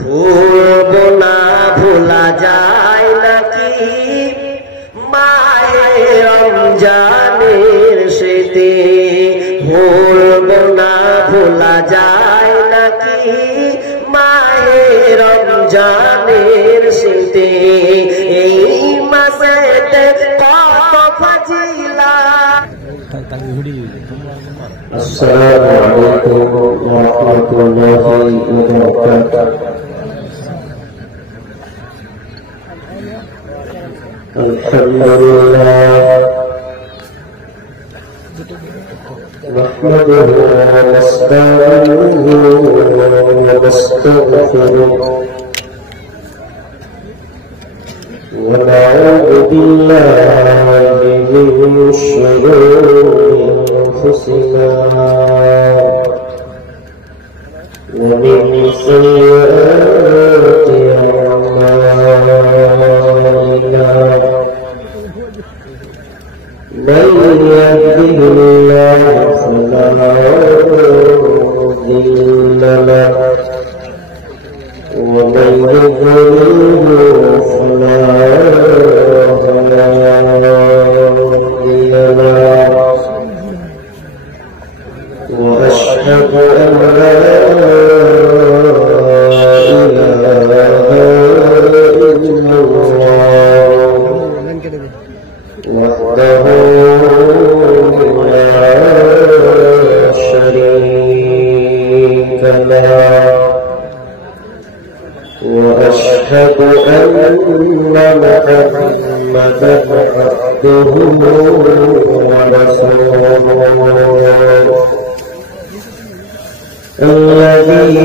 ভুলবো না ভোলা যায় নাকি মায়ের রমজানের স্মৃতি, ভুলবো না ভোলা যায় নাকি মায়ের রমজানের স্মৃতি। এই মাসেতে কত ফজিলত। আসসালামু আলাইকুম ওয়া রাহমাতুল্লাহি ওয়া বারাকাতুহু। আলহামদুলিল্লাহ نحمده ونستعينه ونستغفره ونعوذ بالله من شرور أنفسنا ومن سيئات أعمالنا، من يهده الله فلا مضل له ومن يضلل فلا هادي له، وأشهد أن لا إله إلا الله وحده لا شريك له، وأشهد أن محمدا عبده ورسوله الذي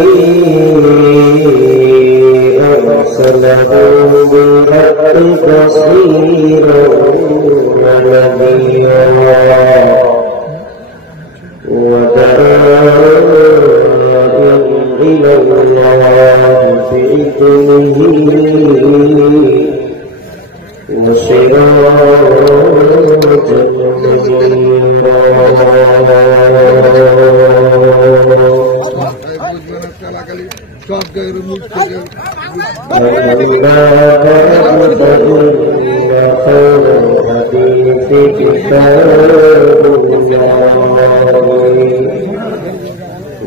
أرسله بالحق بصيرا ونذيرا وداعيا إلى الله بإذنه وسراجا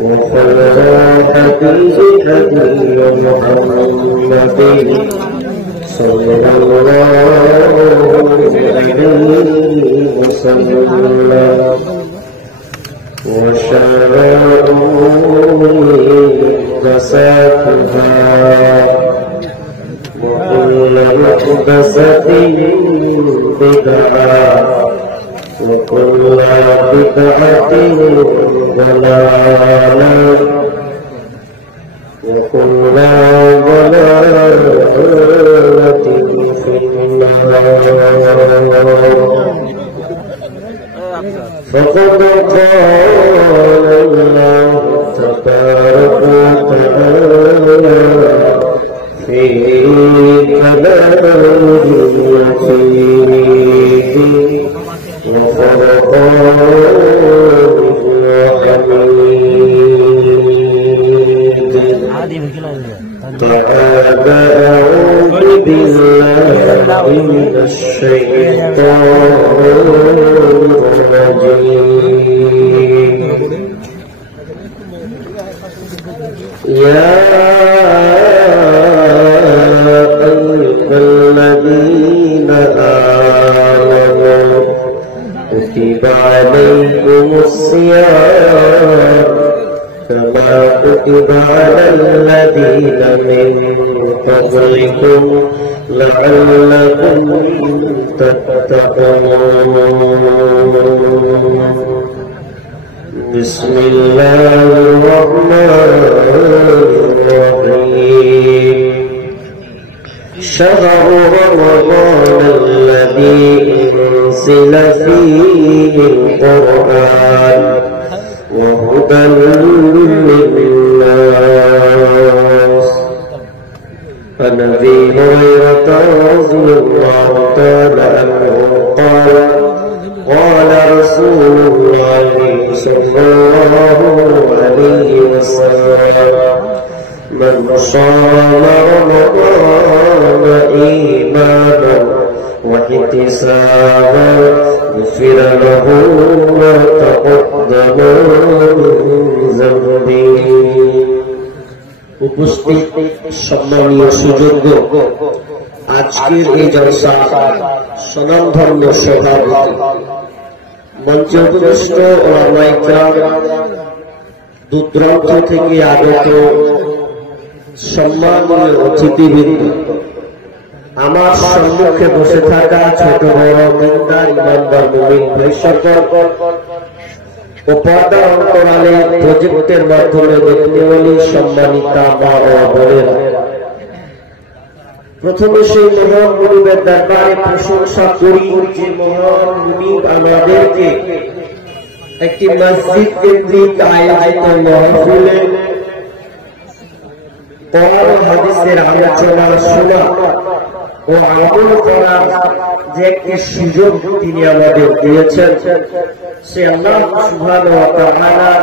وخير الحديث هدي محمد صلى الله عليه وسلم، وشر الأمور محدثاتها وكل محدثة بدعة وكل بدعة ضلالة وكل ضلالة في النار. فقد قال الله تبارك وتعالى في كلامه المجيد وفرقانه الحميد. تعالى أعوذ بالله من الشيطان الرجيم. يا أيها الذين آمنوا كتب عليكم الصيام كما كتب على الذين من قبلكم لعلكم تتقون. بسم الله الرحمن الرحيم. شهر رمضان الذي أنزل فيه القرآن وهدى للناس. عن أبي هريرة رضي الله تعالى عنه قال قال رسول الله صلى الله عليه وسلم من صام رمضان إيمانا واحتسابا غفر له ما تقدم من ذنبه। উপস্থিত সম্মানীয় সুযোগ্য আজকের এই জলসা স্বনামধন্য সভাপতি, মঞ্চে উপবিষ্ট ওলামায়ে কেরাম, দূরদূরান্ত থেকে আগত সম্মানীয় অতিথিবৃন্দ, আমার সম্মুখে বসে থাকা ছোট বড় দিনদার ইমানদার মুমিন ভাই সকল ও পর্দার অন্তরালে প্রজেক্টের মাধ্যমে দেখনেওয়ালি সম্মানিতা মা ও বোনেরা, প্রথমে সেই মহান মুনিবের দরবারে প্রশংসা করি যে মহান মুনিব আমাদেরকে একটি মসজিদ কেন্দ্রিক আয়োজিত মাহফিলে কোরআন ও হাদিসের আলোচনা শোনা ও আমল করার যে একটি সুযোগ তিনি আমাদের দিয়েছেন, সে আল্লাহ সুবহানাহু ওয়া তাআলার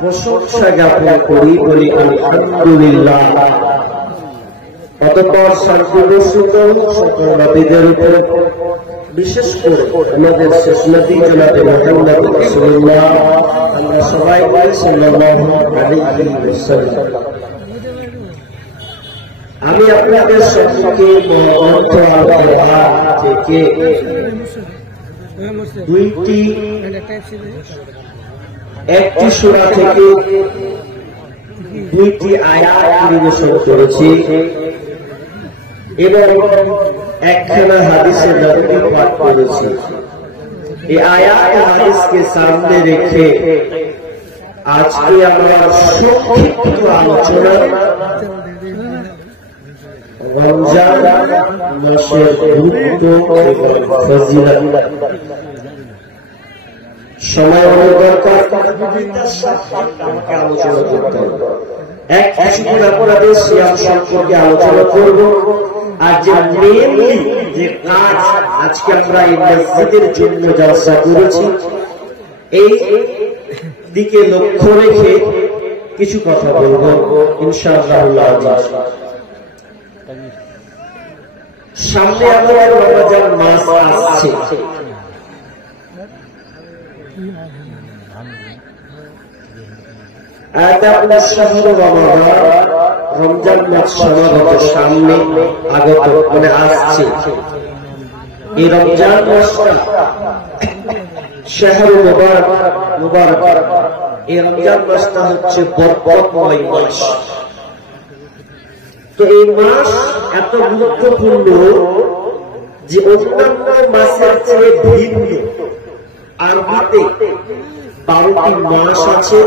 প্রশংসা জ্ঞাপন করি, বলি আলহামদুলিল্লাহ। অতঃপর শান্তি বর্ষিত সকল নবীদের উপর, বিশেষ করে আমাদের শেষ নবী জনাবে মুহাম্মদ রাসূলুল্লাহ, আমরা সবাই বলি সাল্লাল্লাহু আলাইহি ওয়াসাল্লাম। আমি আপনাদের সম্মুখে গ্রন্থ আল-কোরআন থেকে একটি সূরা থেকে দুইটি আয়াত পরিবেশন করেছি এবং একখানা হাদিসের নবী পাঠ করেছি। এই আয়াত হাদিসকে সামনে রেখে আজকে আমরা সংক্ষিপ্ত আলোচনা রমজান মাসের গুরুত্ব এবং ফজিলত, সময় অনুদরকার সম্পর্কে আলোচনা করতে হবে। এক কিছুদিন আপনাদের সিয়াম সম্পর্কে আলোচনা করব। আর যে মেইনলি যে কাজ আজকে আমরা এই মসজিদের জন্য জলসা করেছি, এই দিকে লক্ষ্য রেখে কিছু কথা বলবো ইনশাআল্লাহ। সামনে আমাদের রমজান মাস আসছে। রমজান মাস সমাগত, সামনে আগত মানে আসছে। এই রমজান মাসটা শাহরু মুবারক, এই রমজান মাসটা হচ্ছে বরকতময় মাস। তো এই মাস এত গুরুত্বপূর্ণ যে অন্যান্য মাসের চেয়ে ভিন্ন। আরবিতে 12টি মাস আছে,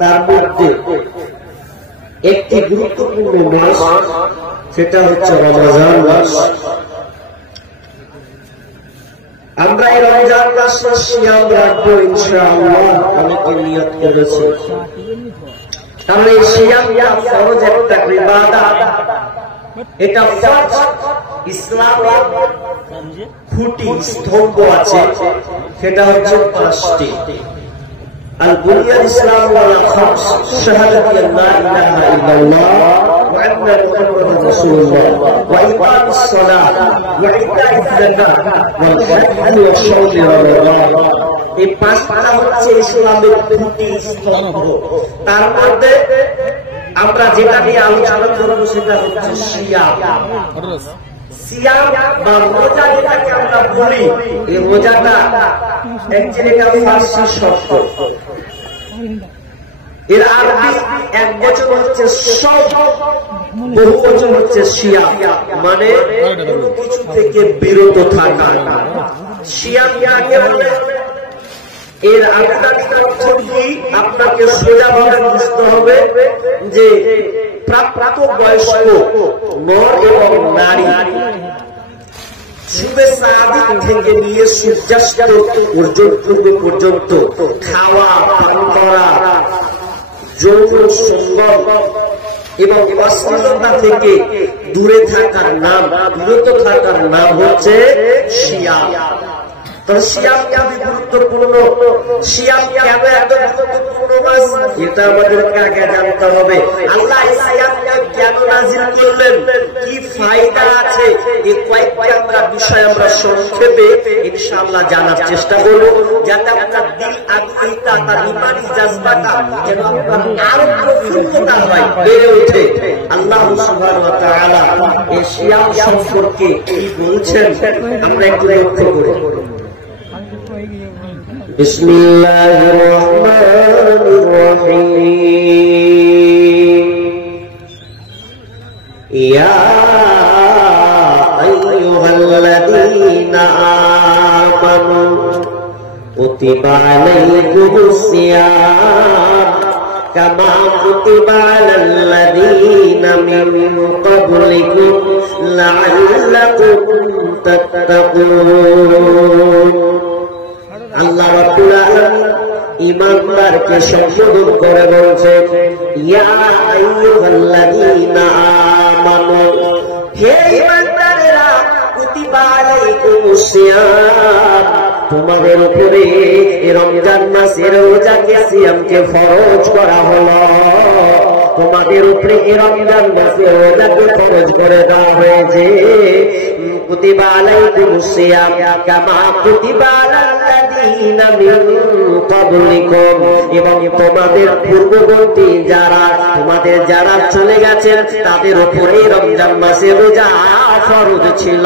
তার মধ্যে একটি গুরুত্বপূর্ণ মাস, সেটা হচ্ছে রমজান মাস। আমরা এই রমজান মাসে সিয়াম রাখবো ইনশাআল্লাহ, অনেকে নিয়ত করেছে। কারণ এই সিয়ামটা ফরজ একটা ইবাদত, এটা ফরজ। ইসলামের খুঁটি স্তম্ভ আছে, সেটা হচ্ছে 5টি। আল বুনিয়াল ইসলাম আলা খামস, শাহাদাতি লা ইলাহা ইল্লাল্লাহ ওয়া আন্না মুহাম্মাদার রাসূলুল্লাহ ওয়া ইকামিস সালাহ ওয়া ইতাইজ যাকাত ওয়াল হাজ্জ ওয়া শাওমি রমাদান। এই 5টা হচ্ছে ইসলামের খুঁটি স্তম্ভ। তার মধ্যে আমরা যেটা নিয়ে আলোচনা করব সেটা হচ্ছে সিয়াম। সিয়াম বা রোজা যেটাকে আমরা বলি, এই রোজাটা একচুয়ালি একটা ফারসি শব্দ। এর আরবি এক বচন হচ্ছে সব, বহু বচন হচ্ছে সিয়াম, মানে কিছু থেকে বিরত থাকা। সিয়াম কাকে বলে? এর আধ্যাত্মিক অর্থ কি আপনাকে সোজাভাবে বুঝতে হবে যে প্রাপ্ত বয়স্ক নর এবং নারী শুভে সাদিক থেকে নিয়ে সূর্যাস্ত পর্যন্ত খাওয়া, পান করা, যৌন সঙ্গম এবং অশ্লীলতা থেকে দূরে থাকার নাম, বিরত থাকার নাম হচ্ছে সিয়াম। তবে সিয়াম খুবই গুরুত্বপূর্ণ। সিয়াম কেন এত গুরুত্বপূর্ণ এটা আমাদেরকে আগে জানতে হবে। আল্লাহ সিয়ামকে কেন নাযিল করলেন, কি ফায়দা আছে, এই কয়েকটা আমরা বিষয় আমরা সংক্ষেপে ইনশাআল্লাহ জানার চেষ্টা করব, যাতে আপনার দিল আকীদা তার ঈমানি জাযবাটা যেন আরো প্রফুল্লতা হয়, বেড়ে ওঠে। আল্লাহ সুবহানাহু ওয়া তাআলা এই সিয়াম সম্পর্কে কি বলছেন আমরা একটু লক্ষ্য করি। বিসমিল্লাহির রহমানির রহিম। ইয়া আইয়ুহাল্লাযীনা আমানু কুতিবা আলাইকুমুস সিয়াম কামা কুতিবা আলাল্লাযীনা মিন ক্বাবলিকুম লাআল্লাকুম তাত্তাকুন। আল্লাহ রাব্বুল আলামিন ঈমানদারকে সম্বোধন করে বলছেন, ইয়া আইয়ুহাল্লাযীনা আমানু, হে ঈমানদারেরা, কুতিবা আলাইকুমুস সিয়াম, তোমাদের উপরে রমজান মাসের রোজাকে সিয়ামকে ফরজ করা হলো। তোমাদের উপরে রমজান মাসের রোজাকে ফরজ করে দেওয়া হয়েছে। কুতিবা আলাইকুমুস সিয়াম কামা কুতিবা আলাল্লাযীনা মিন ক্বাবলিকুম, এবং তোমাদের পূর্ববর্তী তোমাদের যারা চলে গেছেন তাদের উপরে রমজান মাসের রোজা ফরজ ছিল।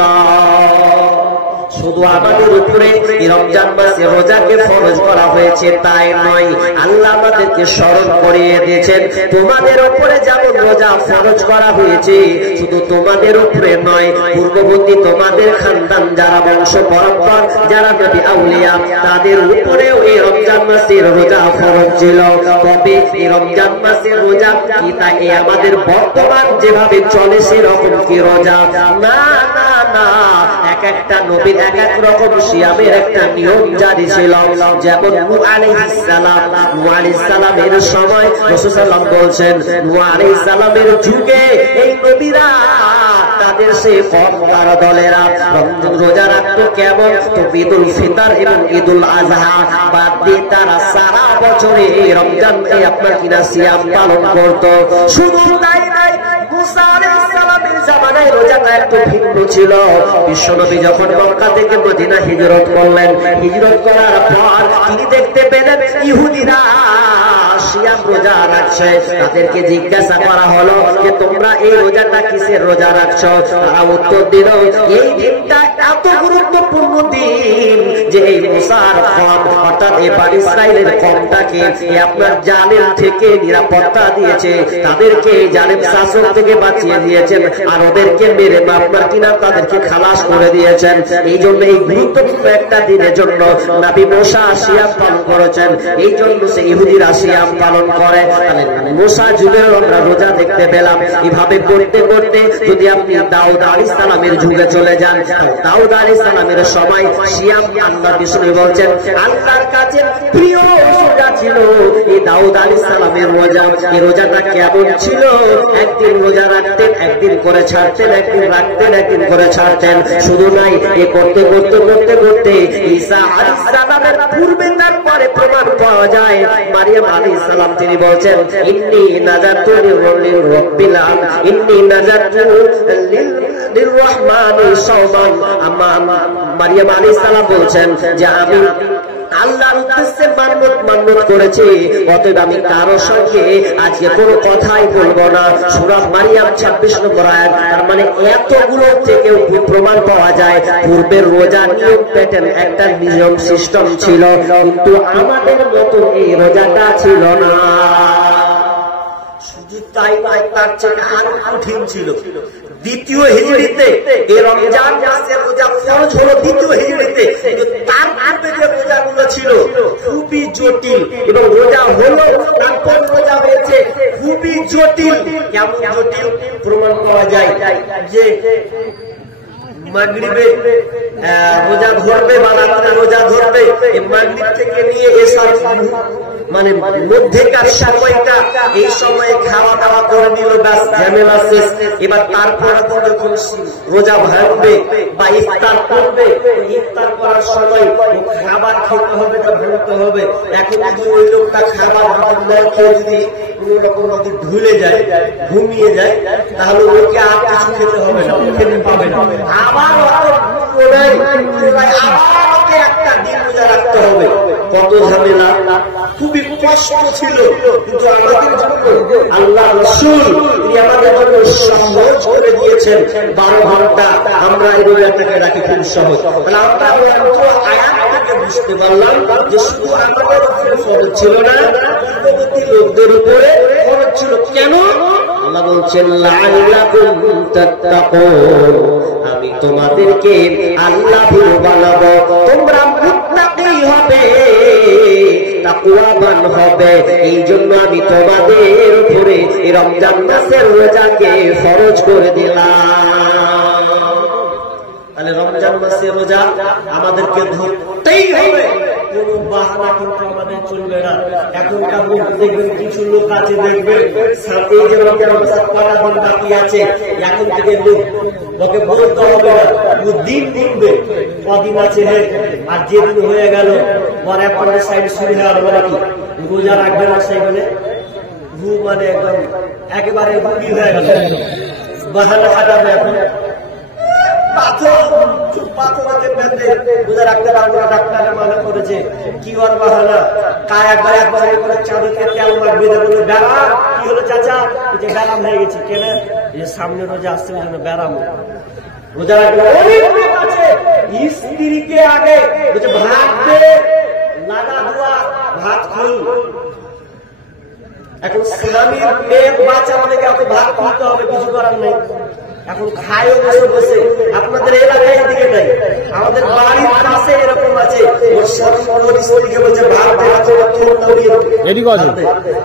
শুধু আমাদের উপরে রমজান মাসে রোজাকে ফরজ করা হয়েছে তাই নয়, আল্লাহ আমাদেরকে স্মরণ করিয়ে দিয়েছেন তোমাদের উপরে যেমন রোজা ফরজ করা হয়েছে, শুধু তোমাদের উপরে নয়, পূর্ববর্তী তোমাদের খানদান যারা বংশ পরম্পরা যারা নবী আউলিয়া তাদের উপরেও এই রমজান মাসের রোজা ফরজ ছিল। তবে এই রমজান মাসের রোজা কি তাকে আমাদের বর্তমান যেভাবে চলে সেরকম কি রোজা? না না না, এক একটা নবীর এক এক রকম সিয়ামের একটা নিয়ম জারি ছিল। যেমন নূহ আলাইহিস সালামের সময় রাসূল সাল্লাল্লাহু আলাইহি বলছেন, নূহ আলাইহিস সালামের যুগে এই নবীরা তাদের সেই পর্দার দলেরা রোজা রাখতো কেমন? তো ঈদুল ফিতর এবং ঈদুল আযহা বাদ দিয়ে তারা সারা বছরে এই রমজান আপনার কিনা সিয়াম পালন করত। শুধু তাই নয়, মুসা আলাইহিস সালামের জামানায় রোজাটা একটু ভিন্ন ছিল। বিশ্বনবী যখন মক্কা থেকে মদিনা হিজরত করলেন, হিজরত করার পর তিনি দেখতে পেলেন ইহুদিরা সিয়াম রোজা রাখছে। তাদেরকে জিজ্ঞাসা করা হলো যে তোমরা এই রোজাটা কিসের রোজা রাখছো? তারা উত্তর দিল, এই দিনটা এত গুরুত্বপূর্ণ দিন যে এই মুসার কওম অর্থাৎ এই বনি ইসরাইলের কওমটাকে আপনার জালেম থেকে নিরাপত্তা দিয়েছে, তাদেরকে জালেম শাসক থেকে বাঁচিয়ে দিয়েছেন, আর ওদেরকে মেরে আপনার কিনা তাদেরকে খালাস করে দিয়েছেন। এই জন্য এই গুরুত্বপূর্ণ একটা দিনের জন্য নবী মুসা সিয়াম পালন করেছেন। এই জন্য সে ইহুদিরা সিয়াম পালন করে। মুসা যুগের আমরা রোজা দেখতে পেলাম। এভাবে করতে করতে যদি আপনি দাউদ আলাইহিস সালামের যুগে চলে যান, দাউদ আলাইহিস সালামের সময় সিয়াম আল্লাহ বিষ্ণু বলছেন আল্লাহর কাছে প্রিয় রোজা ছিল এই দাউদ আলাইহিস সালামের রোজা। এই রোজাটা কেমন ছিল? একদিন রোজা রাখতেন, একদিন করে ছাড়তেন, একদিন রাখতেন, একদিন করে ছাড়তেন। শুধু নাই, এ করতে করতে করতে করতে ঈসা আলাইহিস সালামের পূর্বে তারপরে প্রমাণ পাওয়া যায় মারিয়াম আলাইহিস সালাম তিনি বলছেন ইন্নী নাযারতু লিরাব্বিল আলামিন, ইন্নী নাযারতু লিররহমানি সাওমান। মারিয়াম আলাইহিস সালাম বলছেন যে আমি আল্লাহর উদ্দেশ্যে মান্নত করেছি, অতএব আমি কারো সঙ্গে আজকে কোনো কথাই বলবো না। সূরা মারিয়াম 26 নম্বর আয়াত। তার মানে এতগুলো থেকে প্রমাণ পাওয়া যায় পূর্বের রোজা নিয়ম প্যাটার্ন একটা নিয়ম সিস্টেম ছিল, কিন্তু আমাদের মতো এই রোজাটা ছিল না। শুধু তাই নয়, তার চেয়ে আরো কঠিন ছিল। দ্বিতীয় হিজরিতে এই রমজান মাসের রোজা ফরজ হলো দ্বিতীয় হিজরিতে, কিন্তু তার পূর্বে যে রোজাগুলো ছিল খুবই জটিল, এবং রোজা হলো তারপর রোজা হয়েছে খুবই জটিল। কেমন জটিল? প্রমাণ পাওয়া যায় যে মাগরিবে রোজা ধরবে বা রাতে রোজা ধরবে, মাগরিব থেকে নিয়ে এশার মানে মধ্যেকার সময়টা, এই সময়ে খাওয়া দাওয়া করে নিল, ব্যাস ঝামেলা শেষ। এবার তারপরে যখন রোজা ভাঙবে বা ইফতার করবে, ইফতার করার সময় খাবার খেতে হবে না ভাঙতে হবে। এখন যদি ওই লোকটা খাবার না খেয়ে যদি কোন রকম যদি ভুলে যায়, ঘুমিয়ে যায়, তাহলে ওকে আর কিছু খেতে হবে না, খেতে পাবে না। আবার একটা দিন রোজা রাখতে হবে। কত ঝামেলা, খুবই কষ্ট ছিল, কিন্তু আমাদের জন্য আল্লাহ রাসূল তিনি আমাদের জন্য সহজ করে দিয়েছেন। 12 ঘন্টা আমরা এই রোজাটাকে রাখি খুব সহজ। তাহলে আমরা আয়াত থেকে বুঝতে পারলাম যে শুধু আমাদের উপরে ফরজ ছিল না, পূর্ববর্তী লোকদের উপরে ফরজ ছিল। কেন? আল্লাহ বলছেন লাআল্লাকুম তাত্তাকুন, আমি তোমাদেরকে আল্লাহ ভীরু বানাবো, তোমরা মুত্তাকি হবে, তাকওয়াবান হবে। এই জন্য আমি তোমাদের উপরে এই রমজান মাসের রোজাকে ফরজ করে দিলাম। তাহলে রমজান মাসের রোজা আমাদেরকে ধরতেই হবে, কোন বাহানা কিন্তু আমাদের চলবে না। এখনকার লোক দেখবেন, কিছু লোক আছে দেখবেন এই যে রমজান মাসের কটা দিন বাকি আছে, এখন থেকে লোক ওকে বলতে হবে না, ও দিন গুনবে কদিন আছে, আর যেদিন হয়ে গেল পরে আপনাদের সাইড শুরু হয়ে গেল নাকি রোজা রাখবে না, সেখানে রু মানে একদম একেবারে রুগী হয়ে গেল, বাহানা কাটাবে। এখন ডাক্তারের মানা করেছে, কি ওর বাহানা, একবার করে চাঁদকে তেল মাখবে, ব্যারাম। কি হলো চাচা? যে ব্যারাম হয়ে গেছে। কেন? সামনে রোজা আসছে, ওই জন্য ব্যারাম। রোজা রাখবে স্ত্রীকে আগে ভাত দে, লাগা ধোয়া, ভাত খাই। এখন স্বামীর পেট বাঁচার অনেকে আপনি ভাত খুলতে হবে, কিছু করার নেই। এখন খায়ও বসে বসে। আপনাদের এলাকায় দিকে নাই, আমাদের বাড়ির পাশে এরকম আছে, ওর স্ত্রীকে বলছে ভাত দেওয়া।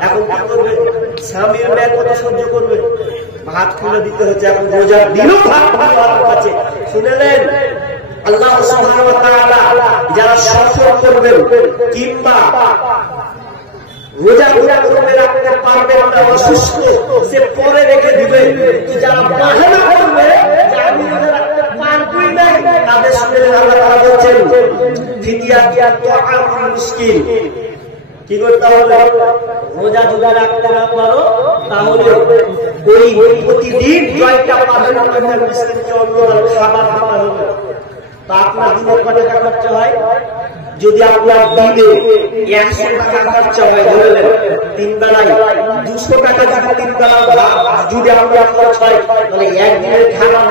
এখন কি করবে? স্বামীর মেয়ে কত সহ্য করবে? ভাত খুলে দিতে হচ্ছে। এখন রোজার দিনও ভাত কাছে শুনেলেন, আল্লাহ সুবহানাহু ওয়া তাআলা যারা সফর করবেন কিংবা রোজা করে রাখতে পারবে না, অসুস্থ, সে পরে রেখে দিবে। যারা বাহানা করবে যে আমি রোজা রাখতে পারবই না, তাদের সামনে আল্লাহ তাআলা বলছেন ফিদিয়া তাআমুল মিসকিন। কি করতে হবে? রোজা যদি রাখতে না পারো তাহলে ওই প্রতিদিন 9টা পাবেন মিসকিনকে অন্য খাবার দিতে হবে। তা আপনার দিনে কত টাকা খরচ হয়? যদি আপনার দিনে 100 টাকা খরচা হয়, ধরলেন 3 বেলায় 200 টাকা, যদি 3 বেলা যদি আপনার খরচ হয়, তাহলে একদিনের খানা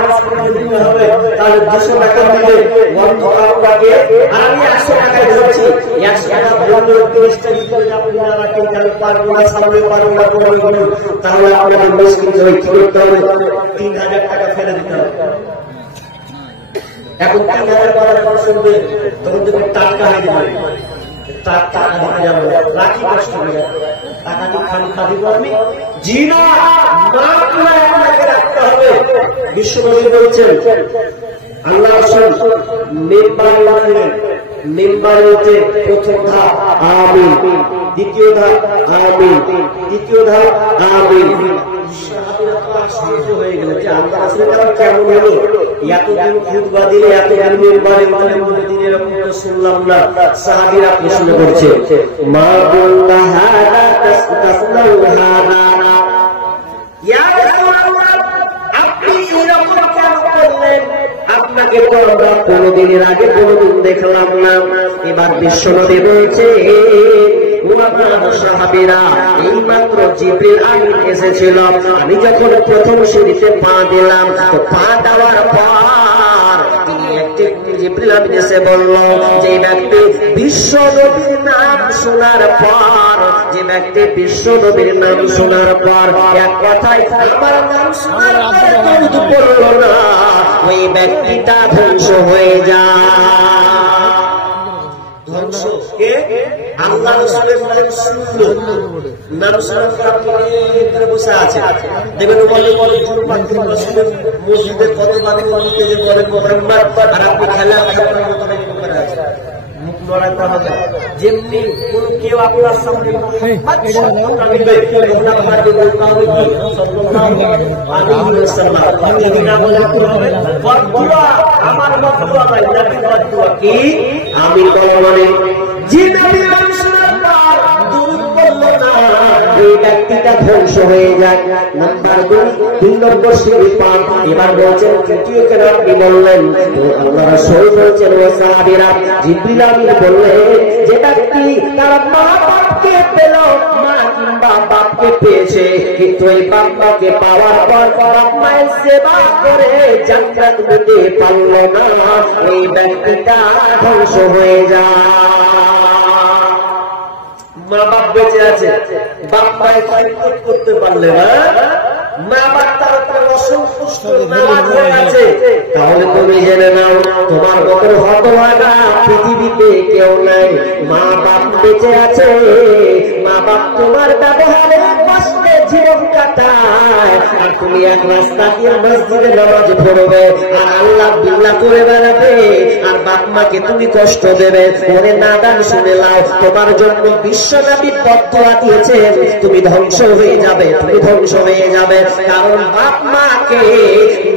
দিতে হবে, তাহলে 200 টাকা দিলে বন্ধ আপনাকে। আর আমি 100 টাকায় ধরছি, 100 টাকা ধরলে 30টা ভিতরে আপনি না রাখেন, তাহলে পারবো না, সামনে পারবো না, তাহলে আপনাকে মুশকিল হয়ে কি করতে হবে? 3000 টাকা ফেলে দিতে হবে। এখন 3000 টাকা যখন শুনবে, তখন তুমি টাকা হয়ে যাবে, টাকা দেখা যাবে, রাখি কষ্ট হয়ে যাবে। টাকাটি খালি খাবি করবি জি না, আপনাকে রাখতে হবে। বিশ্বনবী বলছেন, আল্লাহ রাসূল মেম্বার লাগলেন, মেম্বার হতে প্রথম ধাপ আমিন, দ্বিতীয় ধাপ আমিন, তৃতীয় ধাপ আমিন। সাহাবীরা তো আশ্চর্য হয়ে গেল যে আল্লাহ রাসূল কেমন হলো, এতদিন খুতবা দিলে, এতদিন মেম্বারে দিন এরকম তো শুনলাম না। সাহাবীরা প্রশ্ন করছে, মা বললা হাদা তাসনাউ হাদা, ইয়া রাসূলুল্লাহ আপনি এরকম কেন করলেন? আপনাকে তো আমরা কোনদিনের আগে কোনদিন দেখলাম না। এবার বিশ্বনবী বলছে, সাহাবীরা এইমাত্র জিবরিল আমিন এসেছিল, আমি যখন প্রথম সিঁড়িতে পা দিলাম, তো পা দেওয়ার পর তিনি একটি জিবরিল আমিন এসে বলল, যে ব্যক্তি বিশ্বনবীর নাম শোনার পর, যে ব্যক্তি বিশ্বনবীর নাম শোনার পর এক কথায় আমার নাম শোনার পর দরুদ পড়ল না, ওই ব্যক্তিটা ধ্বংস হয়ে যায়। ধ্বংস কে? আল্লাহ রাসূলের নাম শুনলো, নাম শোনার পর আপনি বসে আছে, দেখবেন বলে বলে মসজিদে কত বাড়ি বলতে যে বলে মুহাম্মদ, আর আপনি খেলা মুখ করাতে হবে। যেমনি কোন কেউ আপনার সামনে আমার বদুয়া নাই, নবীর বদুয়া কি? আমি বলা মানে যে নবী এই ব্যক্তিটা ধ্বংস হয়ে যায়। নাম্বার 2 নম্বর শিরপান। এবার বলছেন তৃতীয় কেন আপনি বললেন? আল্লাহ রাসূল বলছেন ও সাহাবীরা জিবরিল আমিন বললেন যে ব্যক্তি তার মা বাপকে পেল, মা কিংবা বাপকে পেয়েছে কিন্তু এই বাপ মাকে পাওয়ার পর বাপ মায়ের সেবা করে জান্নাত পেতে পারল না, এই ব্যক্তিটা ধ্বংস হয়ে যায়। মা বাপ বেঁচে আছে, বাপ মায়ের খিদমত করতে পারলে না, মা বাপ তার উপরে অসন্তুষ্ট নারাজ হয়ে আছে, তাহলে তুমি জেনে নাও তোমার মতো হতভাগা পৃথিবীতে কেউ নাই। মা বাপ বেঁচে আছে, মা বাপ তোমার ব্যবহারে কষ্টে জীবন কাটায়, আর তুমি এক রাস্তা দিয়ে মসজিদে নামাজ পড়বে আর আল্লাহ বিল্লাহ করে বেড়াবে, আর বাপ মাকে তুমি কষ্ট দেবে। ওরে নাদান শুনে লাও, তোমার জন্য বিশ্বব্যাপী বদদুয়া দিয়েছেন, তুমি ধ্বংস হয়ে যাবে, তুমি ধ্বংস হয়ে যাবে। কারণ বাপ মাকে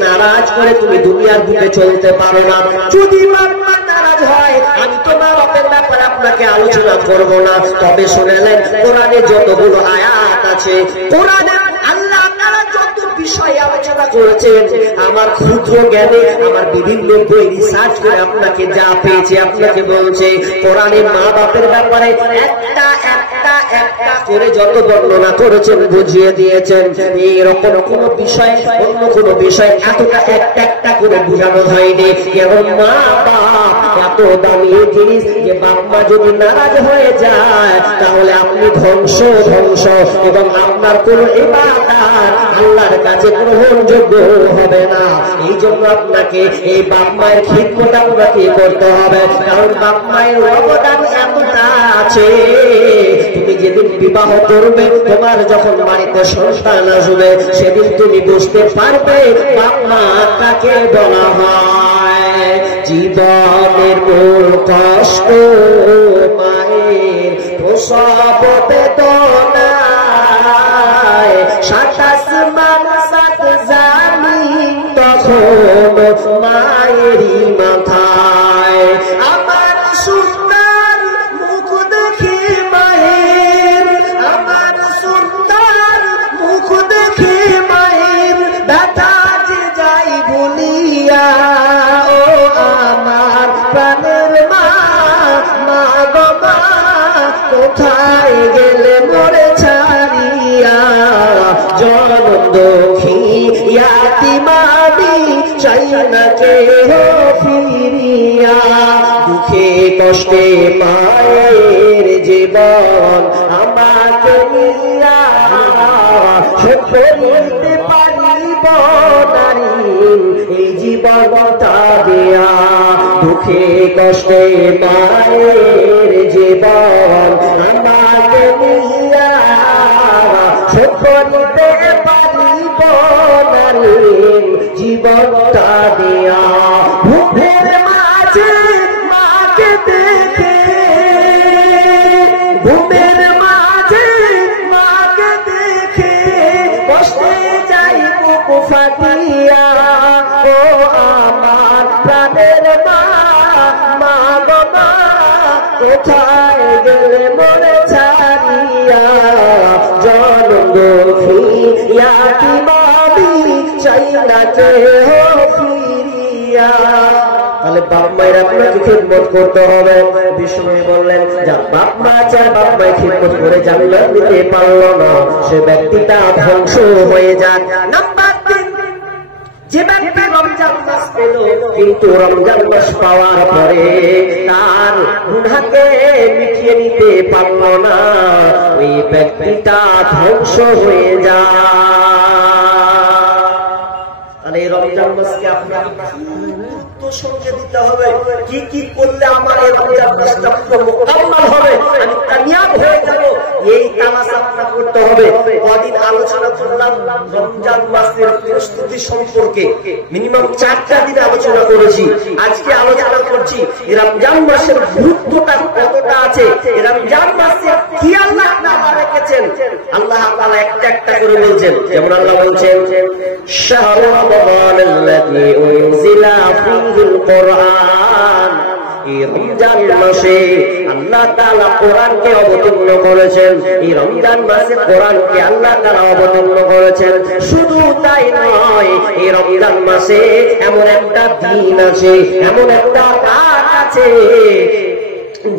নারাজ করে তুমি দুনিয়ার বুকে চলতে পারো না। যদি বাপ মা নারাজ হয়, আমি তো মা বাপের ব্যাপারে আপনাকে আলোচনা করব না, তবে শুনেলেন কোরআনে যতগুলো আয়াত আছে, কোরআনে আল্লাহ তাআলা যত বিষয় আলোচনা করেছেন, আমার ক্ষুদ্র জ্ঞানে আমার বিভিন্ন বই রিসার্চ করে আপনাকে যা পেয়েছি আপনাকে বলছে। কোরআনে মা বাপের ব্যাপারে একটা করে যত বর্ণনা করেছেন বুঝিয়ে দিয়েছেন। এরকম কোন বিষয় অন্য কোন বিষয় এতটা একটা করে বোঝানো হয়নি। এবং মা বাপ এত দামি জিনিস যে বাপ মা যদি নারাজ হয়ে যায় তাহলে আপনি ধ্বংস এবং আপনার কোন ইবাদত আল্লাহর কাছে গ্রহণযোগ্য হবে না। এই জন্য আপনাকে এই বাপ মায়ের খিদমত আপনাকে করতে হবে, কারণ বাপ মায়ের অবদান এতটা আছে। তুমি যেদিন বিবাহ করবে, তোমার যখন বাড়িতে সন্তান আসবে, সেদিন তুমি বুঝতে পারবে বাপ মা কাকে বলা হয়। জীবনের মূল কষ্ট মায়ের প্রসব বেদনায়, ৭ আসমান ৭ জমিন তখন মায়েরই মাথায়। আমার সুন্দর মুখ দেখে মায়ের, আমার সুন্দর মুখ দেখে মায়ের ব্যথা যে যাই বলিয়া, ও আমার প্রাণের মা, মা গো মা কোথায় গেলে মোরে ছাড়িয়া, জনম দুঃখী ইয়াতিমামি চাই না কেহ ফিরিয়া। দুঃখে কষ্টে মায়ের জীবন আমাকে নিয়া, করিতে পারিব নারী এই জীবনটা দেয়া। দুঃখে কষ্টে মায়ের জীবন আমাকে নিয়া, করিতে পারিব নারী জীবনটা দেয়া। ভূমের মাঝে মাকে দেখে, ভূমের মাঝে মাকে দেখে কষ্টে যাই বুক ফাটিয়া, ও আমার প্রাণের মা, মা গো মা কোথায় গেলে মোরে ছাড়িয়া, জনম দুঃখী ইয়াতিমামি চাই না কেহ ফিরিয়া। তাহলে বাপ মায়ের আপনাকে খিদমত করতে হবে। বিষ্ণু বললেন যা বাপ মা চায় বাপ মায়ের খিদমত করে জান্নাত দিতে পারলো না, সে ব্যক্তিটা ধ্বংস হয়ে যায়। নাম্বার 3, যে ব্যক্তি রমজান মাস পেল কিন্তু রমজান মাস পাওয়ার পরে তার গুনাহকে মিটিয়ে নিতে পারল না, ওই ব্যক্তিটা ধ্বংস হয়ে যায়। তাহলে রমজান মাসকে আপনার গুরুত্ব সঙ্গে দিতে হবে, কি কি করলে আমার এই রমজান মাসটা মুকাম্মাল হবে, আমি কামিয়াব হয়ে যাব, এই তামাশা আপনার করতে হবে। কদিন আলোচনা করলাম রমজান মাসের প্রস্তুতি সম্পর্কে, মিনিমাম 4টা দিন আলোচনা করেছি। আজকে আলোচনা করছি রমজান মাসের গুরুত্বটা কতটা আছে, রমজান মাসে কি আল্লাহ তাআলা রেখেছেন। আল্লাহ তাআলা একটা একটা করে বলছেন, যেমন আল্লাহ বলছেন শাহরু রমাদানাল্লাযী উনজিলা ফীহিল কুরআন, এই রমজান মাসে আল্লাহ তাআলা কোরআনকে অবতীর্ণ করেছেন। এই রমজান মাসে কোরআনকে আল্লাহ তাআলা অবতীর্ণ করেছেন। শুধু তাই নয়, এই রমজান মাসে এমন একটা দিন আছে, এমন একটা রাত আছে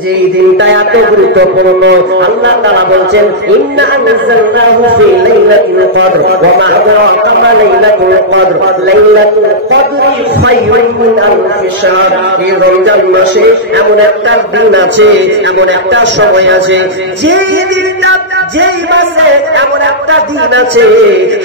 যেই দিনটা এত গুরুত্বপূর্ণ। আল্লাহ তাআলা বলছেন ইন্না আনজালনাহু ফি লাইলাতিল কদর ওয়া মা আদরাকা মা লাইলাতুল কদর, লাইলাতুল কদরি খায়রুম মিন আলফি শাহর। এই রমজান মাসে এমন একটা দিন আছে, এমন একটা সময় আছে, যেই দিনটা, যেই মাসে এমন একটা দিন আছে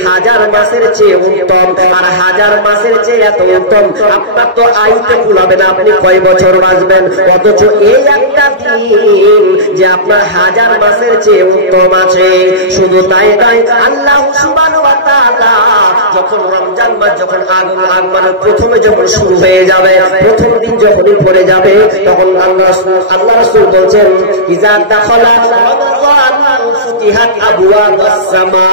হাজার মাসের চেয়ে উত্তম, আর হাজার মাসের চেয়ে এত উত্তম আপনার তো আইতে কুলাবে না, আপনি কয় বছর বাঁচবেন। অথচ এই একটা দিন যে আপনার হাজার মাসের চেয়ে উত্তম আছে। শুধু তাই নয়, আল্লাহ সুবহানাহু ওয়া তাআলা যখন রমজান মাস যখন আগমনের প্রথমে যখন শুরু হয়ে যাবে, প্রথম দিন যখনই পড়ে যাবে, তখন আল্লাহ রাসূল বলছেন ইজা দাখালা রমাদান ফুতিহাত আবওয়াবুস সামা,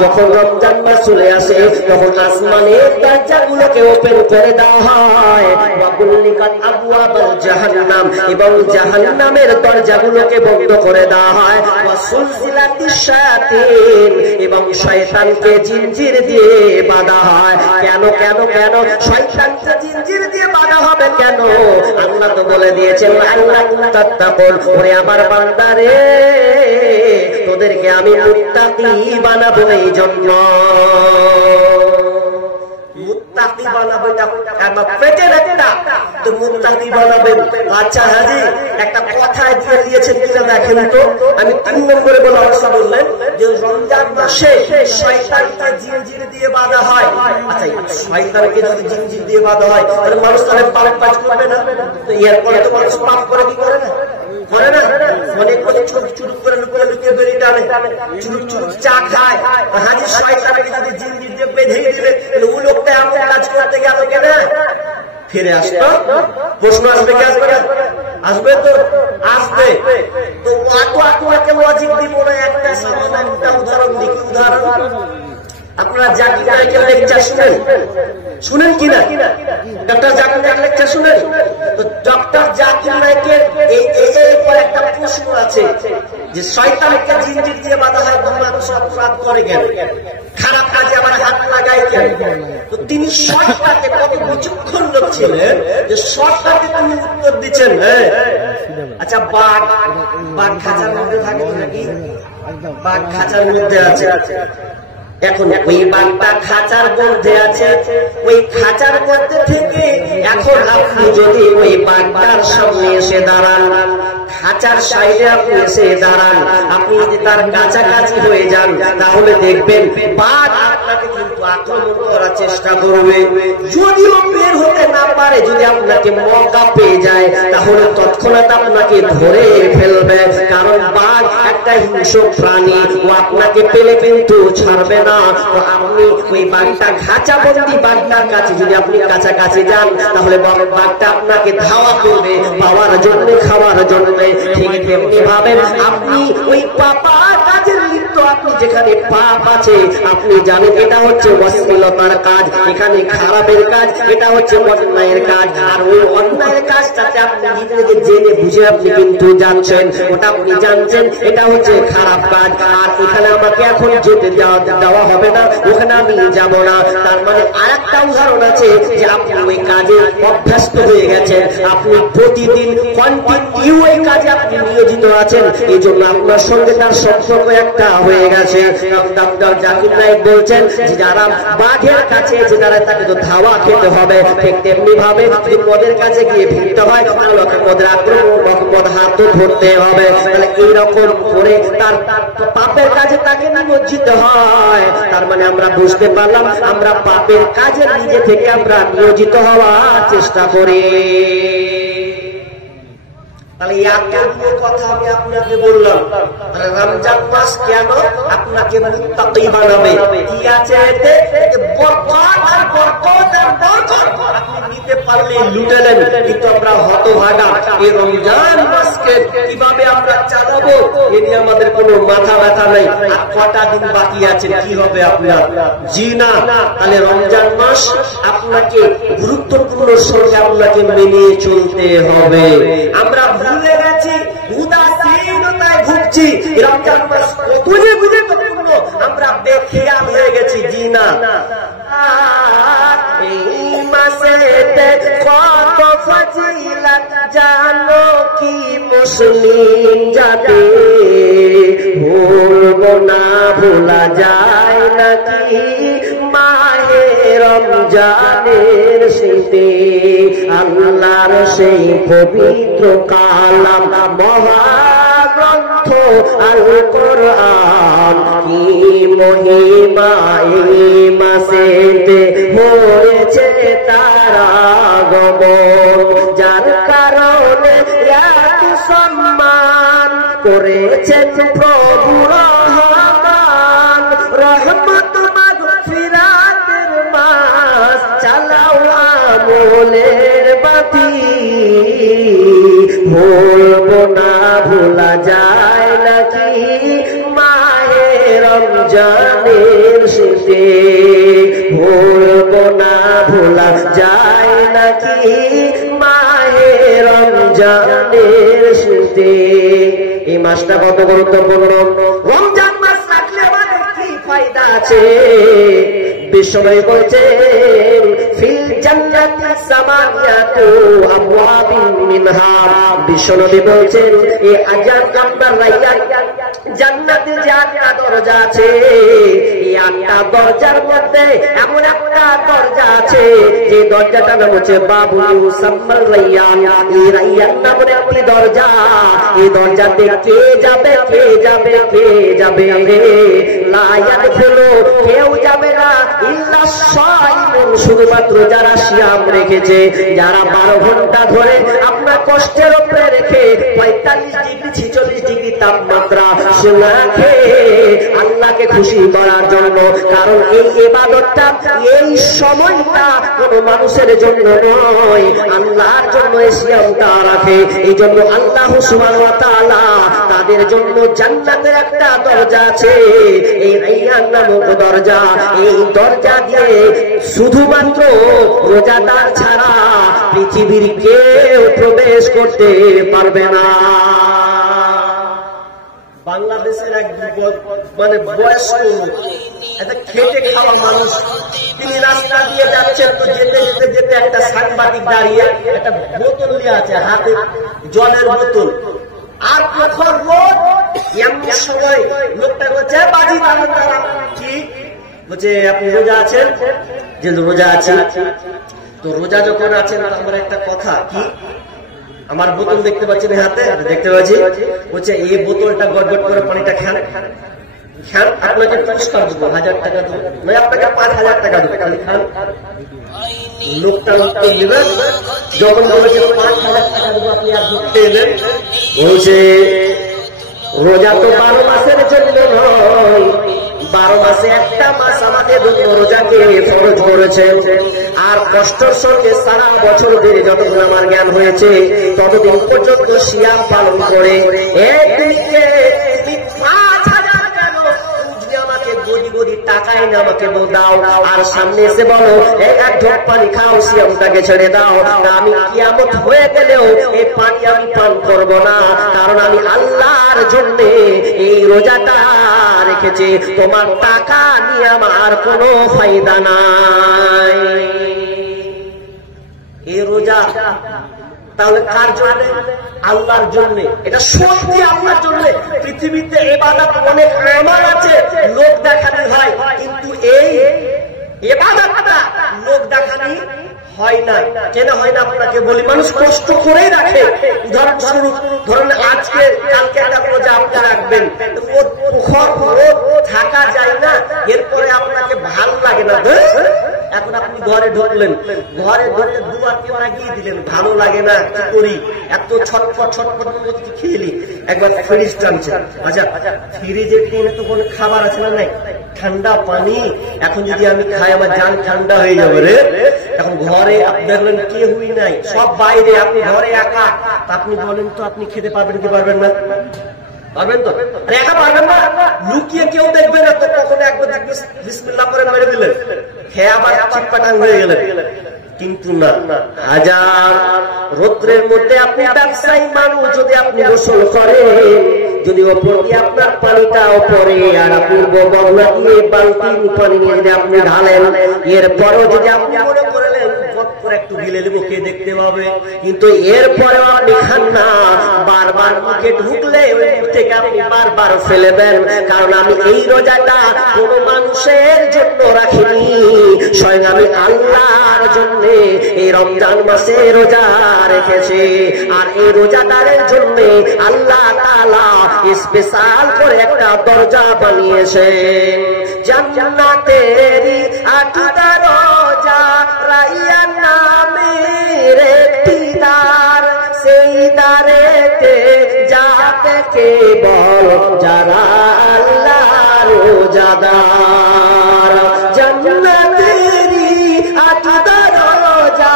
যখন রমজান মাস চলে আসে তখন আসমানের দরজাগুলোকে ওপেন করে দেওয়া হয়, ওয়া গুল্লিকাত আবওয়াবুল জাহান্নাম, এবং জাহান্নামের দরজাগুলোকে বন্ধ করে দেওয়া হয়, ওয়া সুলসিলাতিশ শায়াতিন, এবং শয়তানকে জিনজির দিয়ে বাঁধা হয়। কেন কেন কেন শয়তানকে জিনজির দিয়ে বাঁধা হবে কেন? আল্লাহ তো বলে দিয়েছেন আল্লাহুম তাত্তাকুন, ওরে আমার বান্দারে তোদেরকে আমি মুত্তাকি বানাবো, এই জন্য মুত্তাকি বানাবো, আমার পেটের একটা তো মুত্তাকি বানাবেন। আচ্ছা হাজি, একটা কথা দিয়ে দিয়েছেন কিনা দেখেন তো। আমি 3 নম্বরে বলা অবস্থা বললেন যে রমজান মাসে শয়তানকে জিনজির দিয়ে বাঁধা হয়। আচ্ছা, শয়তানকে যদি জিনজির দিয়ে বাঁধা হয় তাহলে মানুষ তাহলে পাপ কাজ করবে না? তো এরপরে তো মানুষ পাপ করে কি করে না, করে না? অনেক করে চুরুক চুরুক করে লুকিয়ে লুকিয়ে বেরিয়ে টানে, চুরুক চুরুক চা খায়। হাজি শয়তানকে যদি জিনজির দিয়ে বেঁধে দিলে ও লোকটা এমন কাজ করতে গেল কেন? ফিরে আসতো? প্রশ্ন আসবে কি আসবে না? আসবে তো আসবে। তো আপনাকে লজিক দিব না, একটা সামান্য একটা উদাহরণ দেখি। উদাহরণ আপনারা জাকির নায়েকের লেকচার শুনেন কিনা? ডক্টর জাকির নায়েকের লেকচার শুনেন? তো ডক্টর জাকির নায়েকের এই একটা প্রশ্ন আছে যে শয়তানকে জিনজির দিয়ে বাঁধা হয় তো মানুষ অপরাধ করে কেন, খারাপ কাজে আমার হাত লাগায় কেন? তো তিনি শর্টকাটে, কত বিচক্ষণ লোক ছিলেন যে শর্টকাটে তিনি উত্তর দিচ্ছেন। আচ্ছা, বাঘ খাঁচার মধ্যে থাকে নাকি? বাঘ খাঁচার মধ্যে আছে। এখন ওই বাঘটা খাঁচার মধ্যে আছে, ওই খাঁচার মধ্যে থেকে এখন আপনি যদি ওই বাঘটার সামনে এসে দাঁড়ান, খাঁচার সাইডে আপনি এসে দাঁড়ান, আপনি যদি তার কাছাকাছি হয়ে যান তাহলে দেখবেন বাঘ আপনাকে কিন্তু আক্রমণ করার চেষ্টা করবে। যদিও বের হতে না পারে, যদি আপনাকে মৌকা পেয়ে যায় তাহলে তৎক্ষণাৎ আপনাকে ধরে ফেলবে, কারণ বাঘ একটা হিংস্র প্রাণী, ও আপনাকে পেলে কিন্তু ছাড়বে না। তো আপনি ওই বাঘটা খাঁচাবন্দি বাঘটার কাছে যদি আপনি কাছাকাছি যান তাহলে বাঘটা আপনাকে ধাওয়া করবে পাওয়ার জন্য, খাওয়ার জন্য। ঠিক তেমনি ভাবে আপনি ওই পাপার কাজের লিপ্ত, আপনি যেখানে পাপ আছে আপনি জানেন এটা হচ্ছে অশ্লীলতার কাজ, এখানে খারাপের কাজ, এটা হচ্ছে অন্যায়ের কাজ, আর ওই অন্যায়ের কাজটাতে আপনি নিজেকে জেনে বুঝে আপনি কিন্তু জানছেন, ওটা আপনি জানছেন এটা হচ্ছে খারাপ কাজ, আর এখানে আমাকে এখন যেতে দেওয়া হবে না, ওখানে আমি যাব না। তার মানে আরেকটা উদাহরণ আছে যে আপনি ওই কাজে অভ্যস্ত হয়ে গেছেন, আপনি প্রতিদিন কন্টিনিউ ওই কাজে আপনি নিয়োজিত আছেন, এই জন্য আপনার সঙ্গে তার সম্পর্ক একটা হয়ে হয়ে গেছে। ডক্টর জাকির নায়েক বলছেন যে যারা বাঘের কাছে যে তারা তাকে তো ধাওয়া খেতে হবে, ঠিক তেমনি ভাবে যদি মদের কাছে গিয়ে ভিড়তে হয় তাহলে মদের আক্রমণ মদ হাত ধরতে হবে। তাহলে এইরকম করে তার পাপের কাজে তাকে নিমজ্জিত হয়। তার মানে আমরা বুঝতে পারলাম আমরা পাপের কাজে নিজে থেকে আমরা নিয়োজিত হওয়ার চেষ্টা করি। তাহলে এতগুলো কথা আমি আপনাকে বললাম। রমজান মাস কেন আপনাকে মুত্তাকি বানাবে? কি আছে এতে? বরকত আর বরকত আর বরকত। আপনি নিতে পারলে লুটেলেন, কিন্তু আমরা হতভাগা। এই রমজান মাসকে কিভাবে আমরা চালাবো এ নিয়ে আমাদের কোনো মাথা ব্যথা নেই। আর কটা দিন বাকি আছে, কি হবে আপনার? জি না। তাহলে রমজান মাস আপনাকে গুরুত্বপূর্ণ সঙ্গে আপনাকে মেনে চলতে হবে। আমরা ভুলে গেছি, উদাসীনতায় ভুগছি। রমজান মাস বুঝে বুঝে আমরা বেখেয়াল হয়ে গেছি। জি না। এই মাসেতে কত ফজিলত জানো কি মুসলিম জাতি, ভুলবো না ভোলা যায় নাকি মাহে রমজানের শীতে। আল্লাহর সেই পবিত্র কালাম মহাগ্রন্থ আল কোরআন, কি মহিমা এই মাসেতে হয়েছে তার আগমন, যার কারণে এত সম্মান করেছেন প্রভু রহমান। রহমত মাগফিরাতের মাস, চালাও আমলের বাতি, ভুলবো না ভোলা যায় নাকি মাহে রমজানের শীতে, ভুলবো না ভোলা যায় নাকি মাহে রমজানের শীতে। এই মাসটা কত গুরুত্বপূর্ণ। রমজান মাস রাখলে আমাদের কি ফায়দা আছে? বিশ্বনবী বলছেন ফিল জান্নাতি সামানিয়াতু আবওয়াবিন মিনহা। বিশ্বনবী বলছেন এই জান্নাতের রায়্যান, জান্নাতে যে 8টা দরজা আছে, এই 8টা দরজার মধ্যে এমন একটা দরজা আছে যে দরজাটার নাম হচ্ছে বাবু মুসাম্মাল রায়্যান। এই রায়্যান নামের একটি দরজা, এই দরজাতে কে যাবে কে যাবে কে যাবে? লা ইয়াদখুলু, কেউ যাবে না ইল্লা সাইমুন, শুধুমাত্র যারা সিয়াম রেখেছে, যারা 12 ঘন্টা ধরে আপনার কষ্টের উপরে রেখে 45 ডিগ্রি 46 ডিগ্রি তাপমাত্রা রাখে আল্লাহকে খুশি করার জন্য। কারণ এই ইবাদতটা, এই সময়টা কোন মানুষের জন্য নয়, আল্লাহর জন্য এই সিয়ামটা রাখে। এই জন্য আল্লাহ সুবহানাহু ওয়া তাআলা তাদের জন্য জান্নাতের একটা দরজা আছে, এই রায়্যান নামক দরজা। এই দরজা দিয়ে শুধুমাত্র রোজাদার ছাড়া পৃথিবীর কেউ প্রবেশ করতে পারবে না। বাংলাদেশের এক মানে বয়স্ক একটা খেটে খাওয়া মানুষ, তিনি রাস্তা দিয়ে যাচ্ছেন, তো যেতে যেতে যেতে একটা সাংবাদিক দাঁড়িয়ে একটা বোতল নিয়ে আছে হাতে, জলের বোতল। আর প্রখর রোদ, এমন সময় লোকটা বলছে বাজি দাঁড়ান দাঁড়ান। কি বলছে? আপনি রোজা আছেন? যে রোজা আছে। তো রোজা যখন আছেন আমার একটা কথা, কি আমার বোতল দেখতে পাচ্ছেন হাতে? দেখতে পাচ্ছি। বলছে এই বোতলটা গড়গড় করে পানিটা খান, খান, আপনাকে পুরস্কার দেবো 1000 টাকা দেবো, নয় আপনাকে 5000 টাকা দেবো, খালি খান। লোকটা উত্তর নেবে, যখন বলেছে 5000 টাকা দেবো আপনি আর ঢুকতে এলেন, বলছে রোজা তো 12 মাসের জন্য নয়, 12 মাসে একটা মাস আমাদের জন্য রোজাকে ফরজ করেছেন। আর কষ্টের সঙ্গে সারা বছর ধরে যতদিন আমার জ্ঞান হয়েছে ততদিন পর্যন্ত সিয়াম পালন করে একদিকে 5000 কেন আমাকে গদি গদি টাকায় না আমাকে দাও, আর সামনে এসে বলো এক ঢোক পানি খাও, সিয়ামটাকে ছেড়ে দাও। আমি কিয়ামত হয়ে গেলেও এই পানি আমি পান করব না, কারণ আমি আল্লাহর জন্য এই রোজাটা রেখেছি। তোমার টাকা নিয়ে আমার কোনো ফায়দা নাই। এই রোজা তাহলে কার জন্য? আল্লাহর জন্য। এটা সত্যি আল্লাহর জন্য। পৃথিবীতে ইবাদত অনেক আমল আছে, লোক দেখানি হয়, কিন্তু এই ইবাদতটা লোক দেখানি হয় না। কেন হয় না আপনাকে বলি, মানুষ কষ্ট করেই রাখে। উদাহরণস্বরূপ ধরুন আজকে কালকে একটা রোজা আপনি রাখবেন, থাকা যায় না, এরপরে আপনাকে ভালো লাগে না। এখন আপনি ঘরে ঢুকলেন, ঘরে ঢুকে দুয়ারকে লাগিয়ে দিলেন, ভালো লাগে না, কি করি, এত ছটফট ছটফট খেলি। একবার ফ্রিজ টানছে, আচ্ছা ফ্রিজের টেনে তো কোনো খাবার আছে না? নাই, ঠান্ডা পানি, এখন যদি আমি খাই আমার জান ঠান্ডা হয়ে যাবে রে। এখন ঘরে আপনি দেখলেন কেউই নাই, সব বাইরে, আপনি ঘরে একা, আপনি বলেন তো আপনি খেতে পারবেন কি পারবেন না? পারবেন তো? একা পারবেন না, লুকিয়ে কেউ দেখবে না তো, তখন একবার বিসমিল্লাহ করে মেরে দিলেন, খেয়ে আবার চিটপাটাং হয়ে গেলেন। কিন্তু না, হাজার রৌদ্রের মধ্যে আপনি ব্যবসায়ী মানুষ, যদি আপনি গোসল করেন, যদি ওপর দিয়ে আপনার পানিটা ওপরে আর পূর্ব গঙ্গা দিয়ে বালতি পানি নিয়ে যদি আপনি ঢালেন, এরপরেও যদি আপনি মনে করলেন একটু গিলে নেবো, কে দেখতে পাবে, কিন্তু এরপরেও আপনি খান না, বারবার মুখে ঢুকলে ওই মুখ থেকে আপনি বারবার ফেলে দেন। কারণ আমি এই রোজাটা কোন মানুষের জন্য রাখিনি, স্বয়ং আমি আল্লাহর জন্য এই রমজান মাসে রোজা রেখেছি। আর এই রোজাদারের জন্য আল্লাহ তাআলা স্পেশাল করে একটা দরজা বানিয়েছেন। জান্নাতেরই 8টা রোজা, রাইয়ান নামের একটি দ্বার, সেই দ্বারেতে যাবে কেবল যারা আল্লাহর রোজাদার। জান্নাতেরই 8টা রোজা,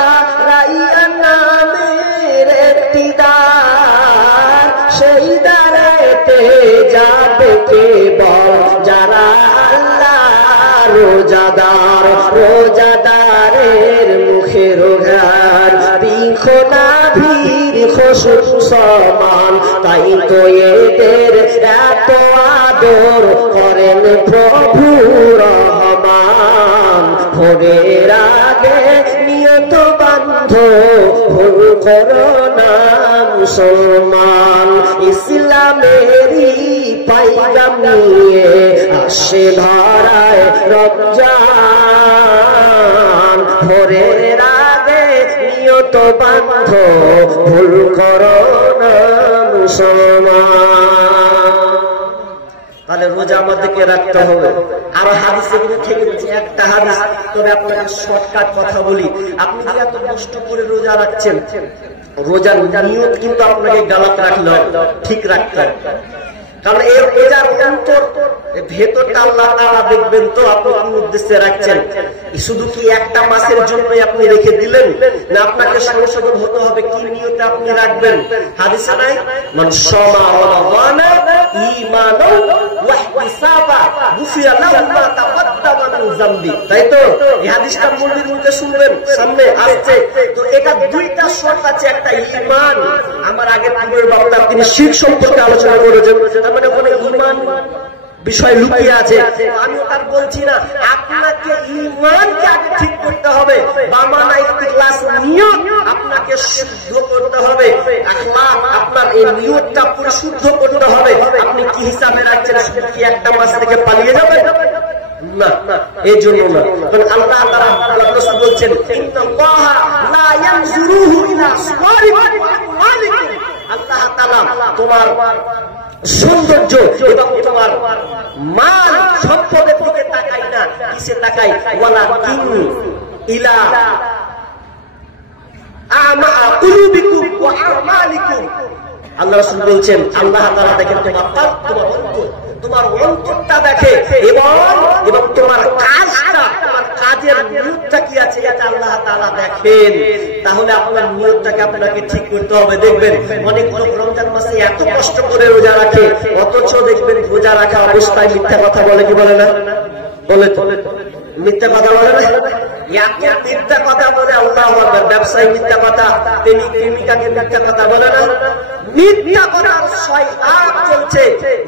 রাইয়ান নামের একটি দ্বার, সেই দ্বারেতে যাবে কেবল যারা আল্লাহর রোজাদার। রোজাদারের মুখের ঘ্রাণ বিখোনা ভিড় খুশবু সমান, তাই তো এদের এত আদর করেন প্রভু রহমান। ভোরের আগে নিয়ত বান্ধ, ভুল করো না মুসলমান। ইসলামেরই পাইগাম নিয়ে আসে ধরায় রমজান। ভোরের আগে নিয়ত বান্ধ, ভুল করো না মুসলমান। তাহলে রোজা আমাদেরকে রাখতে হবে। আরো হাদিসে থেকে একটা হাদিস, তবে আপনাকে শর্টকাট কথা বলি। আপনি যে এত কষ্ট করে রোজা রাখছেন, রোজার নিয়ত কিন্তু আপনাকে গালাত রাখলে হয়, ঠিক রাখতে হবে। কারণ এই রোজার অন্তর ভেতরটা আল্লাহ তাআলা দেখবেন তো আপনি কোন উদ্দেশ্যে রাখছেন। শুধু কি একটা মাসের জন্যই আপনি রেখে দিলেন, না আপনাকে সংশোধন হতে হবে কি নিয়তে আপনি রাখবেন। হাদিসে নাই, মান শামা রমাদানা ঈমানান ওয়া ইহতিসাবা গুফিরা লাহু মা তাকদ্দামা মিন যামবি। তাই তো? এই হাদিসটা মূলের মধ্যে শুনবেন, সামনে আসছে। তো এটা দুইটা শর্ত আছে, একটা ঈমান। আমার আগে পূর্বের বক্তা তিনি শিরক সম্পর্কে আলোচনা করেছেন, তার মানে ওখানে ঈমান বিষয় লুকিয়ে আছে। আমি তার বলছি না, আপনাকে ঈমানকে আগে ঠিক করতে হবে, বামানা ইখলাস নিয়ত আপনাকে শুদ্ধ করতে হবে, আখলাক আপনার এই নিয়তটা পরিশুদ্ধ করতে হবে। আপনি কি হিসাবে রাখছেন, শুধু কি একটা মাস থেকে পালিয়ে যাবে না, এই জন্য না। কারণ আল্লাহ তাআলা রাসূল বলছেন, ইন্নাল্লাহা লা ইয়ানজুরু ইলা সুওয়ারিকুম ওয়া আমওয়ালিকুম। আল্লাহ তাআলা তোমার সৌন্দর্য এবং তোমার মাল সম্পদের দিকে তাকাই না, কিসে তাকাই? ওয়ালাকিন ইলা কুলুবিকুম ওয়া আমালিকুম। আল্লাহ রাসূল বলছেন, আল্লাহ তাআলা দেখেন তোমার কলব, তোমার অন্তর, তোমার অন্তরটা দেখে, এবং তোমার কাজটা, তোমার কাজের নিয়তটা কি আছে এটা আল্লাহ তাআলা দেখেন। তাহলে আপনার নিয়তটাকে আপনাকে ঠিক করতে হবে। দেখবেন অনেক লোক রমজান মাসে এত কষ্ট করে রোজা রাখে, অথচ দেখবেন রোজা রাখা অবস্থায় মিথ্যা কথা বলে কি বলে না? বলে তো, মিথ্যা কথা বলে না? মিথ্যা কথা বলে আল্লাহু আকবার। ব্যবসায়ী মিথ্যা কথা, প্রেমিকাকে মিথ্যা কথা বলে না? মিথ্যা কথা শয়তান চলছে।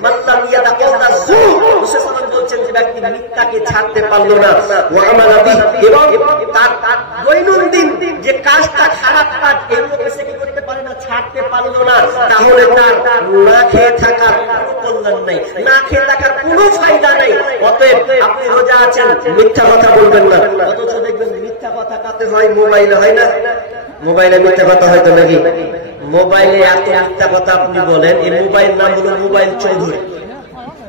মাল্লাম ইয়াদা কাওলা যুর, রাসূল বলছেন যে ব্যক্তি মিথ্যাকে ছাড়তে পারলো না, ওয়া আমালা বিহি, এবং তার দৈনন্দিন যে কাজটা খারাপ কাজ, এগুলো সে কি করতে তাহলে তার না খেয়ে থাকার কোনো কল্যাণ নেই, না খেয়ে থাকার কোনো ফায়দা নেই। অতএব আপনি রোজা আছেন, মিথ্যা কথা বলবেন না। অথচ দেখবেন মিথ্যা কথা কাতে হয় মোবাইলে, হয় না? মোবাইলে মিথ্যা কথা হয়তো নাকি? মোবাইলে এত মিথ্যা কথা আপনি বলেন। এই মোবাইল নাম হলো মোবাইল চৌধুরী।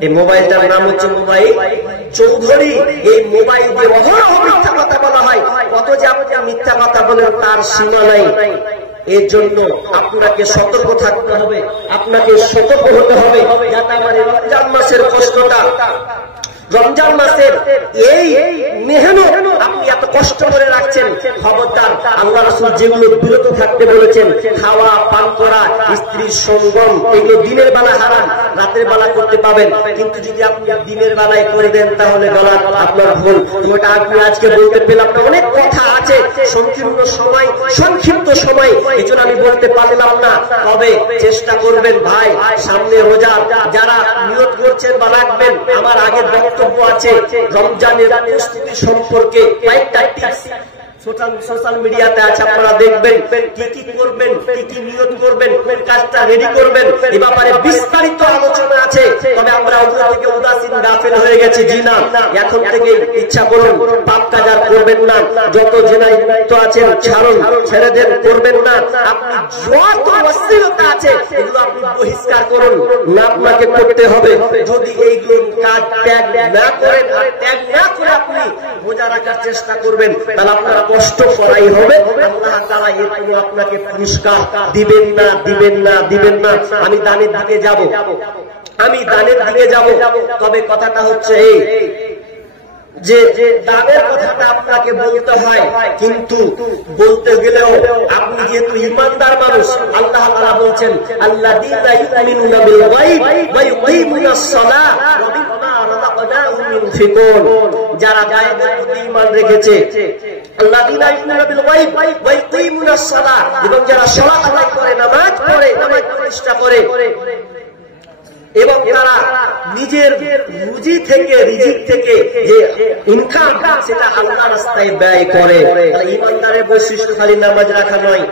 এই মোবাইলটার নাম হচ্ছে মোবাইল চৌধুরী। এই মোবাইল দিয়ে অহরহ মিথ্যা কথা বলা হয়। কত যে আপনি মিথ্যা কথা বলেন তার সীমা নাই। এর জন্য আপনাকে সতর্ক থাকতে হবে, আপনাকে সতর্ক হতে হবে, যাতে আমার রমজান মাসের কষ্টটা, রমজান মাসের এই মেহনত আপনি এত কষ্ট করে রাখছেন, খবরদার আল্লাহ রাসূল যেগুলো বিরত থাকতে বলেছেন, খাওয়া পান করা, স্ত্রীর সঙ্গম, এগুলো দিনের বেলা হারাম, রাতের বেলা করতে পাবেন। কিন্তু যদি আপনি দিনের বেলায় করে দেন তাহলে গলা আপনার ভুল। ওটা আপনি আজকে বলতে পেলাম না, অনেক কথা আছে, সংকীর্ণ সময়, সংক্ষিপ্ত সময়, এই জন্য আমি বলতে পারলাম না। তবে চেষ্টা করবেন ভাই, সামনে রোজা যারা নিয়ত করছেন বা রাখবেন, আমার আগের বক্তব্য আছে রমজানের প্রস্তুতি সম্পর্কে কয়েকটা টিপস সোশ্যাল মিডিয়াতে আছে, আপনারা দেখবেন কি কি করবেন, কি কি নিয়ত করবেন, কোন কাজটা রেডি করবেন, এই ব্যাপারে বিস্তারিত আলোচনা আছে। তবে আমরা ওগুলো থেকে উদাসীন গাফেল হয়ে গেছি। জি না, এখন থেকে ইচ্ছা করুন পাপ কাজ আর করবেন না। যত জেনাই তো আছেন ছাড়ুন, ছেড়ে দেন, করবেন না। আপনি যত অশ্লীলতা আছে এগুলো আপনি বহিষ্কার করুন, না আপনাকে করতে হবে। যদি এইগুলো কাজ ত্যাগ না করেন, আর ত্যাগ না করে আপনি রোজা রাখার চেষ্টা করবেন, তাহলে আপনারা কষ্ট করাই হবে। আল্লাহ তাআলা এর কোনো আপনাকে পুরস্কার দিবেন না, দিবেন না, দিবেন না। আমি দানের দিকে যাব, আমি দানের দিকে যাব। তবে কথাটা হচ্ছে এই যে দানের কথাটা আপনাকে বলতে হয়, কিন্তু বলতে গেলেও আপনি যেহেতু ইমানদার মানুষ, আল্লাহ তাআলা বলছেন আল্লাযীনা ইউমিনুনা বিল গায়ব ওয়া ইউকিমুনাস সালাহ ওয়া মিম্মা রাযাকনাহুম ইউনফিকুন। যারা গায়বের প্রতি ঈমান রেখেছে, আল্লাযীনা ইউমিনুনা বিল গায়ব ওয়া ইউকিমুনাস সালাহ, এবং যারা সালাত আদায় করে, নামাজ পড়ে, নামাজ প্রতিষ্ঠা করে, এবং তারা নিজের রুজি থেকে, রিজিক থেকে যে ইনকাম সেটা আল্লাহর রাস্তায় ব্যয় করে। ইমানদারের বৈশিষ্ট্য খালি নামাজ রাখা নয়।